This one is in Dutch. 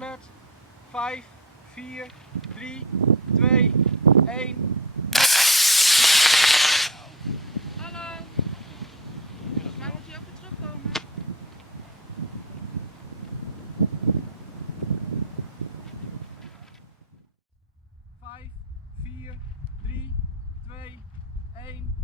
Alert. 5, 4, 3, 2, 1. Hallo. Volgens mij moet hij ook weer terugkomen. Vijf, vier, drie, twee, één.